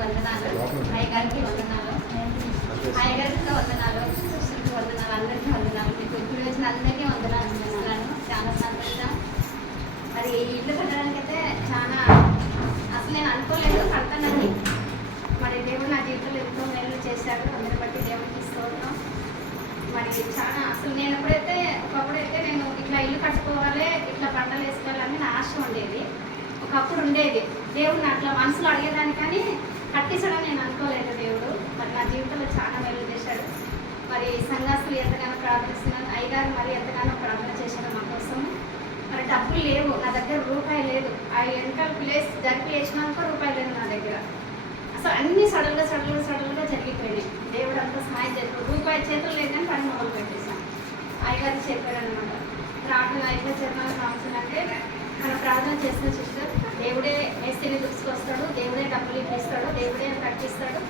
వందనాలు. అయ్యగారికి వందనాలు. అయ్యగారికి వందనాలు. సిస్టర్కి వందనాలు. అందరికీ వందనాలు. మీకు ఇప్పుడు వచ్చిన అందరికీ వందనాలు చేస్తున్నాను. చాలా సంతోషం. మరి ఈ ఇల్లు కట్టడానికి అయితే చాలా అసలు నేను అనుకోలేదు కడతానని. మరి దేవుడు నా జీవితంలో ఎంతో మేలు చేశాడు. అందరి బట్టి దేవుడికి స్తోత్రం. మరి చాలా అసలు నేను ఒకప్పుడైతే నేను ఇట్లా ఇల్లు కట్టుకోవాలి, ఇట్లా పంటలు వేసుకోవాలని నా ఆశ ఉండేది. ఒకప్పుడు ఉండేది. దేవుడు నా అట్లా మనసులో అడిగేదాన్ని కానీ కట్టించడం నేను అనుకోలేదు. దేవుడు మరి నా జీవితంలో చాలా మేలు చేశాడు. మరి సంఘాస్తులు ఎంతగానో ప్రార్థిస్తున్నాను. అయ్యగారు మరి ఎంతగానో ప్రార్థన చేశాడు మా కోసం. మరి డబ్బులు లేవు నా దగ్గర, రూపాయి లేదు. ఆ వెనకాల ప్లేస్ జరిపి వేసినాక రూపాయి లేదు నా దగ్గర. అసలు అన్నీ సడన్గా జరిగిపోయినాయి. దేవుడు అంతా సహాయం చేస్తాడు. రూపాయి చేతులు లేదని పని మొదలు పెట్టేశాను. అయ్యగారు చెప్పారనమాట, ప్రార్థన ఎట్లా చెప్పాలని కావాల్సిందంటే మన ప్రార్థన చేసిన సిస్టర్ దేవుడే మేస్త్రిని తీసుకొస్తాడు, దేవుడే డబ్బులు ఇప్పిస్తాడు, దేవుడే కట్టిస్తాడు,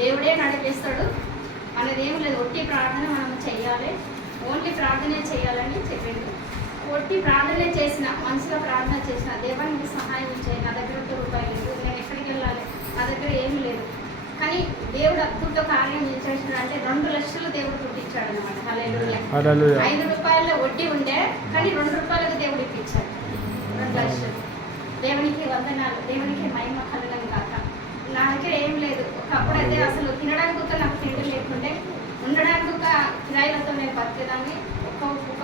దేవుడే నడిపిస్తాడు. మనదేం లేదు, ఒట్టి ప్రార్థన మనం చెయ్యాలి, ఓన్లీ ప్రార్థనే చేయాలని చెప్పిండు. ఒట్టి ప్రార్థనే చేసిన, మనసులో ప్రార్థన చేసిన, దేవానికి సహాయం చేయి, నా దగ్గర రూపాయలు లేదు, నేను ఎక్కడికి వెళ్ళాలి, నా దగ్గర ఏమీ లేదు. కానీ దేవుడు అద్భుత కార్యం చేసేసాడు. అంటే 2 లక్షలు దేవుడు పుట్టించాడు అనమాట. హల్లెలూయా. 5 రూపాయల వడ్డీ ఉండే కానీ 2 రూపాయలకు దేవుడు ఇప్పించాడు. 2 లక్షలు. దేవునికి వందనాలు. దేవునికి మహిమ కలుగను కాక. నా దగ్గర ఏం లేదు. ఒకప్పుడైతే అసలు తినడానికి ఒక నాకు తిండి లేకుంటే, ఉండడానికి ఒక కిరాయిలతో నేను బతికేదాన్ని. ఒక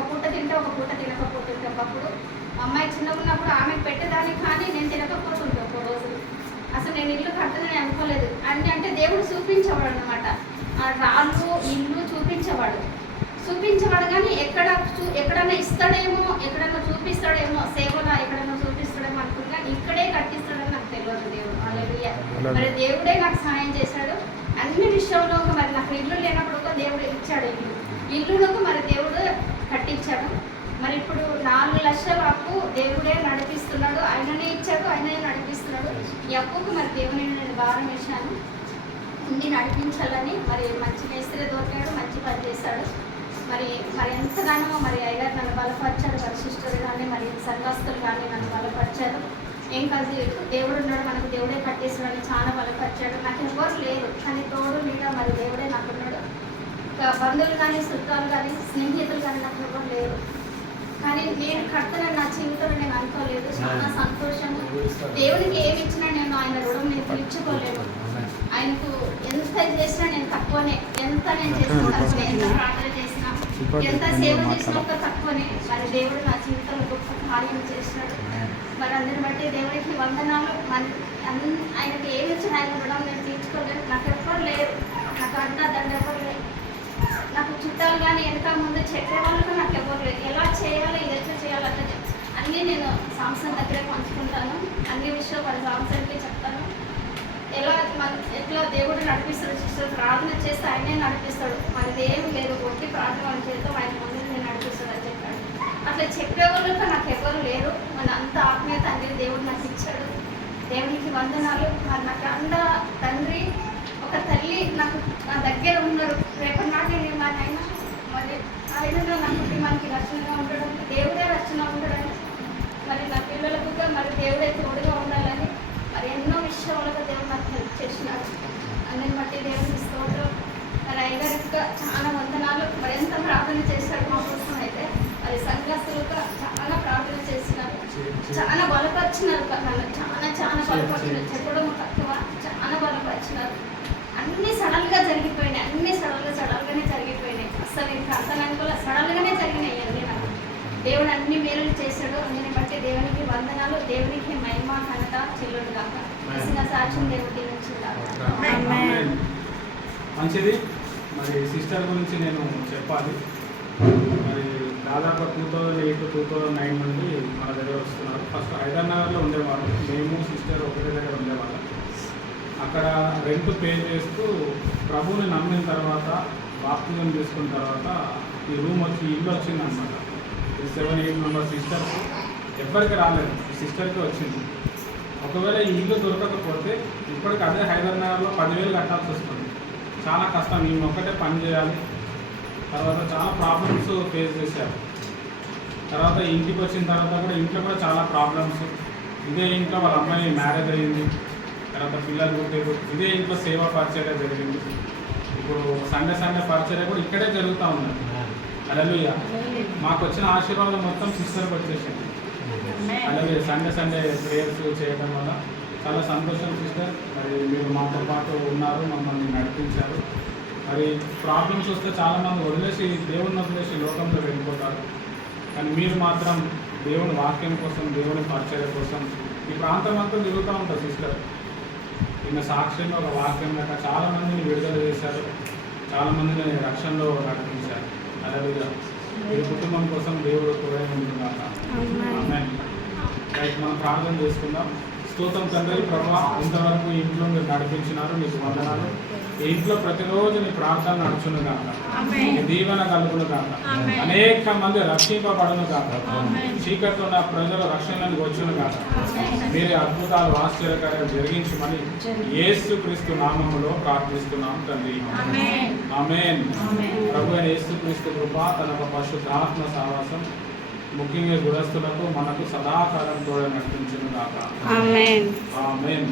పూట తింటే ఒక పూట తినకపోతుంటే. ఒకప్పుడు అమ్మాయి చిన్నగా ఉన్నప్పుడు ఆమెకు పెట్టేదాన్ని కానీ నేను తినకపోతుంటే ఒక రోజు. అసలు నేను ఇల్లు కడతానని అనుకోలేదు. అంటే దేవుడు చూపించేవాడు అనమాట. ఆ రాళ్ళు ఇల్లు చూపించేవాడు కానీ ఎక్కడన్నా ఇస్తాడేమో, ఎక్కడన్నా చూపిస్తాడేమో, సేవలో ఎక్కడన్నా చూపిస్తాడేమో అనుకున్నా. ఇక్కడే కట్టిస్తాడని నాకు తెలియదు దేవుడు. హల్లెలూయా. మరి దేవుడే నాకు సహాయం చేశాడు అన్ని విషయంలో. మరి నాకు ఇల్లు లేనప్పుడు ఒక దేవుడు ఇచ్చాడు ఇల్లులకు, మరి దేవుడు కట్టించాడు. మరి ఇప్పుడు 4 లక్షల అప్పు దేవుడే నడిపిస్తున్నాడు. ఆయననే ఇచ్చాడు, ఆయననే నడిపిస్తున్నాడు. ఈ అప్పుకు మరి దేవుని నేను భారం వేశాను, ఉండి నడిపించాలని. మరి మంచి మేస్త్రి దొరికాడు, మంచి పని చేశాడు. మరి ఎంతగానో మరి అయ్యగారు నన్ను బలపరిచారు. మరి సిస్టర్ కానీ మరి సంఘస్థులు కానీ నన్ను బలపరిచారు. ఏం కాదు, దేవుడు ఉన్నాడు, మనకు దేవుడే కట్టేసాడని చాలా బలపరిచాడు. నాకు ఎవరు లేరు కానీ తోడు మీద మరి దేవుడే నాకున్నాడు. బంధువులు కానీ, చుట్టాలు కానీ, స్నేహితులు కానీ నాకు ఎవరు లేరు. కానీ నేను కడతానని నా జీవితంలో నేను అనుకోలేదు. చాలా సంతోషము. దేవునికి ఏమి ఇచ్చినా నేను ఆయన రుణం నేను తీర్చుకోలేను. ఆయనకు ఎంత చేసినా నేను తక్కువనే. ఎంత నేను చేసిన ఎంత ప్రార్థన చేసినా, ఎంత సేవ చేసినా తక్కువనే. మరి దేవుడు నా జీవితంలో గొప్ప కార్యం చేసినాడు. మరి అందరిని బట్టి దేవుడికి వందనాలు. ఆయనకి ఏమి ఇచ్చినా ఆయన రుణం నేను తీర్చుకోలేను. నాకు ఎవ్వరు లేరు, నాకు అంతా దండ ఎవరు లేరు. నాకు చుట్టాలు కానీ వెనక ముందు చెప్పే వాళ్ళకు నాకు ఎవరు లేదు. ఎలా చేయాలి, ఇది ఎట్లా చేయాలి అట్లా అన్నీ నేను సాంసన్ దగ్గరే పంచుకుంటాను. అన్ని విషయాలు మరి సాంసన్కి చెప్తాను. ఎట్లా దేవుడు నడిపిస్తాడు. సిస్టర్ ప్రార్థన చేస్తే ఆయనే నడిపిస్తాడు. మనది ఏం లేదు, ఒట్టి ప్రార్థన చేస్తాం, ఆయన ముందు నేను నడిపిస్తాడు అని చెప్పాడు. అట్లా చెప్పే వాళ్ళకి నాకు ఎవరు లేరు. మన అంత ఆత్మీయత అనేది దేవుడు నాకు ఇచ్చాడు. దేవునికి వందనాలు. మరి నాకు అంద తండ్రి, ఒక తల్లి నాకు నా దగ్గర ఉన్నారు. రేపటి నాటి నేను మా నాయన మరి ఆయన నా కుటుంబానికి రక్షణగా ఉండడం, దేవుడే రక్షణ ఉండడం, మరి నా పిల్లలకు మరి దేవుడే తోడుగా ఉండాలని మరి ఎన్నో విషయాలుగా దేవుడు నాకు హెల్ప్ చేసినాడు. అందరిని బట్టి దేవుడికి స్తోత్రం. మరి అయ్యగారికి చాలా వందనాలు. మరి ఎంత ప్రార్థన చేశాడు మా కోసం. అయితే మరి సంఘస్థులుగా చాలా ప్రార్థన చేసినారు, చాలా బలపరిచినారు. నన్ను చాలా బలపరిచినారు. చెప్పడం తక్కువ, చాలా బలపరిచినారు. అన్నీ సడన్గా జరిగిపోయినాయి. అన్నీ సడన్గానే జరిగిపోయినాయి. అసలు ఇంకా అంత అనుకోలే, సడన్గానే జరిగినాయి అన్నీ. నాకు దేవుడు అన్ని మేలు చేశాడు. అందుని బట్టి దేవునికి వందనాలు. దేవునికి మహిమ ఘనత చెల్లుడు కాక. ఇచ్చిన సాక్ష్యం దేవుడి నుంచి మంచిది. మరి సిస్టర్ గురించి నేను చెప్పాలి. మరి దాదాపు 2008, 2009 నుండి మన దగ్గర వస్తున్నారు. ఫస్ట్ హైదరాబాద్లో ఉండేవాళ్ళు. మేము సిస్టర్ ఒకటే దగ్గర ఉండేవాళ్ళం. అక్కడ రెంట్ పే చేస్తూ ప్రభువుని నమ్మిన తర్వాత, బాప్తిజం తీసుకున్న తర్వాత ఈ రూమ్ వచ్చి ఇల్లు వచ్చిందనమాట. 7-8 మెంబర్స్ సిస్టర్స్ ఎవ్వరికి రాలేదు, ఈ సిస్టర్కి వచ్చింది. ఒకవేళ ఈ ఇల్లు దొరకకపోతే ఇప్పటికి అదే హైదరాబాద్లో 10,000 కట్టాల్సి వస్తుంది. చాలా కష్టం. మేము ఒక్కటే పని చేయాలి. తర్వాత చాలా ప్రాబ్లమ్స్ ఫేస్ చేశారు. తర్వాత ఇంటికి వచ్చిన తర్వాత కూడా ఇంట్లో కూడా చాలా ప్రాబ్లమ్స్. ఇదే ఇంట్లో వాళ్ళ అమ్మాయి మ్యారేజ్ అయ్యింది. తర్వాత పిల్లలు పుట్టారు. ఇదే ఇంట్లో సేవా పరిచర్య జరిగింది. ఇప్పుడు సండే పరిచర్య కూడా ఇక్కడే జరుగుతూ ఉన్నది. హల్లెలూయా. మాకు వచ్చిన ఆశీర్వాదం మొత్తం సిస్టర్కి వచ్చేసింది. హల్లెలూయా. సండే ప్రేయర్స్ చేయడం వల్ల చాలా సంతోషం సిస్టర్. మరి మీరు మాతో పాటు ఉన్నారు, మమ్మల్ని నడిపించారు. మరి ప్రాబ్లమ్స్ వస్తే చాలామంది వదిలేసి దేవుని వదిలేసి లోకంలో వెళ్ళిపోతారు. కానీ మీరు మాత్రం దేవుని వాక్యం కోసం, దేవుని పరిచర్య కోసం ఈ ప్రాంతం అంతా తిరుగుతూ ఉంటారు సిస్టర్. నిన్న సాక్ష్యంలో ఒక వాక్యం లేక చాలామందిని విడుదల చేశారు, చాలామందిని రక్షణలో నడిపించారు. అదేవిధంగా మీ కుటుంబం కోసం దేవుడు తోడై ఉంటున్నాక రైట్, మనం ప్రార్థన చేసుకుందాం. స్తోత్రం తండ్రి ప్రభా, ఇంతవరకు ఇంట్లో మీరు నడిపించినారు, నీకు వందనాలు. ఈ ఇంట్లో ప్రతిరోజు నీ ప్రార్థన నడుచును కాక, నీ దీవెన కలుగును కాక, అనేక మంది రక్షింపబడును కాక, చీకట్లో ఉన్న ప్రజలు రక్షణలకు వచ్చును కాక, మీరే అద్భుతాలు ఆశ్చర్యకార్యాలు జరిగించమని యేసుక్రీస్తు నామములో ప్రార్థిస్తున్నాం తండ్రి. ఆమేన్. ప్రభు అయిన యేసుక్రీస్తు కృప, తన ఒక పరిశుద్ధాత్మ సహవాసం ముఖ్యంగా గృహస్థులకు మనకు సదాకాలం తోడ నడిపించును గాక. ఆమేన్. ఆమేన్.